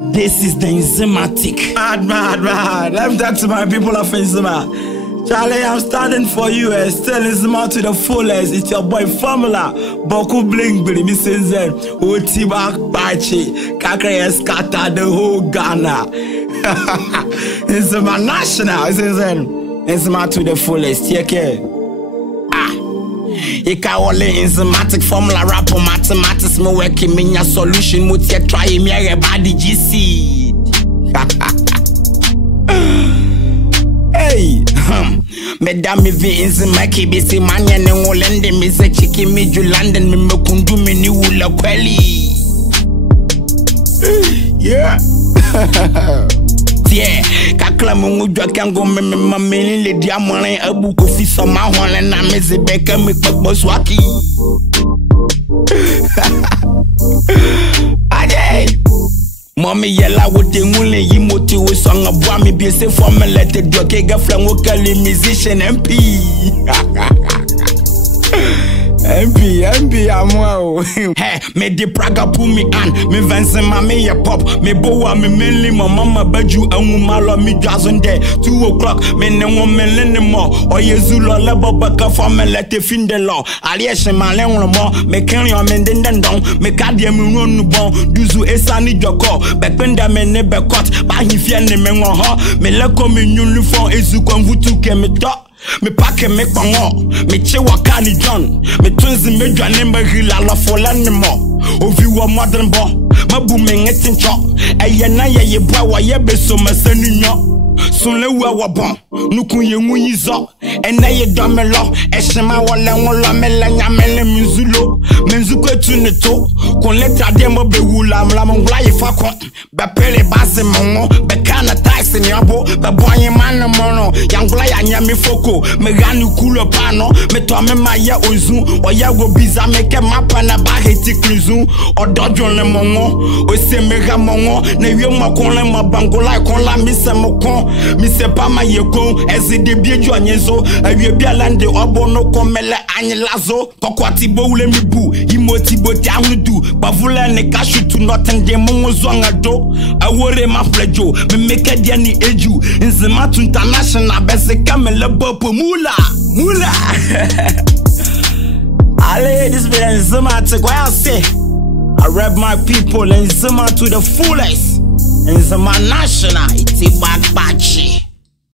This is the enzymatic. Mad. Let me talk to my people of Enzima. Charlie, I'm standing for you. Still Enzima to the fullest. It's your boy Formula. Boku bling bling. Me senzen. Otiba Pachi. Kakre scatter the whole Ghana. Enzima national. Enzima to the fullest. Take care. Ikawole enzymatic formula rap on mathematics. Me working me your solution. Mutia try me everybody GC. Hey, Madame vi enzymaki bisi manya ne ngolende mi se chiki mi julanden mi mekundu mi ni wula kweli. Yeah. Yeah, kakla mungu jwa kango me mamini le diamant abu kofi sama hole na me zebeka me kpokpo swaki. Ade Mommy yella with the ngule yimoti we song abwa me be say for me let the doke girlfriend wo kali musician MP. MP amwa. Hey, me de praga pull me an, me Vincent ma me ya pop, me boa me mainly my mama baju amu malo me jazz there. 2 o'clock, me ne wo me lene mo. Oye zulo lebo baka for me let the fin de law. Aliye ma le mo, me carry on me den don, me kadie me run bon. Duzu esa ni joko, bekpenda me ne bekot, ba hifie ne me ngo ho. Me le ko me nyulu fon ezu kon vutu ke me to. Me pake me kwango, me che wakani John, me twinzi me dwane me rila la fola ni mo. Ovi wa modern bo, mabu me ngetin cho. Eye na ye bwa wa ye beso masani nyo. Sun le wa bon, nuku ye ngunyi zo. Ena ye do me lo, eshema wale wolo me le nyame le mizulo. Menzuko tu ne to, kon le trade mo be wula mla mo ngla ye fa kon. Be pele base mo, be kana taxi ni abo, be boye man mo. Yangula ya nyame foko, me ganu kulo pano, me to me ma ye ozu, oya go biza me ke mapa na ba heti krizu, odojo le mongo, o se me ga mongo, ne wi mo kon le ma bangola kon la mi se mo kon, mi se pa ma ye kon, ezi de bieju anyezo, awie bia lande obo no komele anyelazo, kokwati bo ule mi bu, imoti bo ti anudu, bavule ne kashu tu nothing de mongo zonga do, awore ma flejo, me meke dia ni eju, Enzima to international bese kamele bopo mula. Ale, this be Enzima to go out say. I rep my people, Enzima to the fullest. Enzima national, it's a back patch.